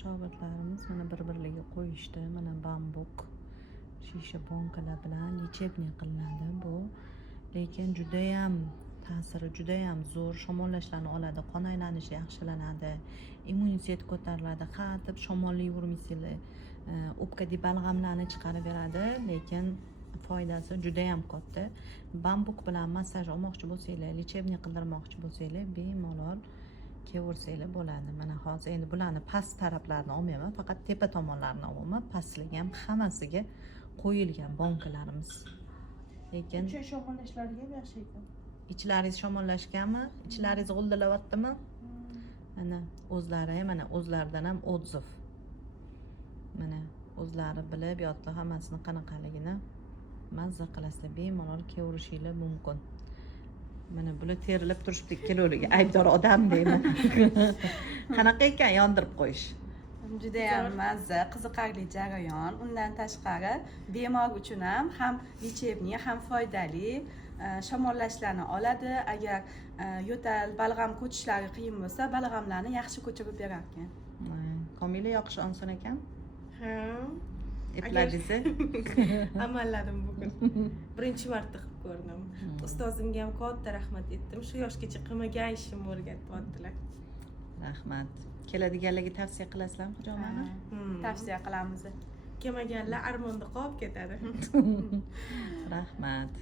shogirdlarimiz mana bir-birlariga qo'yishdi. Mana bambuk shisha bankalar bilan lechebniy qilinadi bu. Lekin juda ham ta'siri juda ham zo'r. Shamollashlarni oladi, qon aylanishi yaxshilanadi, immunitet ko'tariladi. Ha, deb shamolli yurmaysizlar. O'pkadagi balg'amlarni chiqarib beradi, lekin foydasi juda ham katta. Bambuk bilan massaj olmoqchi bo'lsanglar, lechebniy qildirmoqchi bo'lsanglar, bemalol kelaversanglar bo'ladi. Mana hozir endi bularni past taraflarini olmayman, faqat tepa tomonlarini olaman. Pastlik ham hammasiga qo'yilgan bankalarimiz. Lekin shamollashlarga ham yaxshi ekan. ichlaringiz shamollashganmi? Ichlaringiz g'uldilayaptimi? Mana o'zlaridan ham otziv. Mana o'zlari bilib yotdi hammasini qanaqaligini. Mazza qilasizlar, bemalol kelaverishinglar mumkin. Mana bular terilib turibdi ikkaloliga. Aybdor odam deyman. Qanaqa ekan yondirib qo'yish? Juda ham mazza, qiziqarli jarayon. Undan tashqari bemor uchun ham lechebniy, ham foydali. Shamollashlarni oladi. Agar yo'tal, balg'am ko'chishlari qiyin bo'lsa, balg'amlarni yaxshi ko'chirib berar ekan. Komila yoqish oson ekan. Ha. Epladingiz? Amalladim bugun. Birinchi marta qilib ko'rdim. Ustozimga ham katta rahmat aytdim. Shu yoshgacha qilmagan ishimni o'rgatyaptilar. Rahmat. Keladiganlarga tavsiya qilasizlarmi, Xo'jomani? Tavsiya qilamiz. Kelmaganlar armonda qolib ketadi. Rahmat.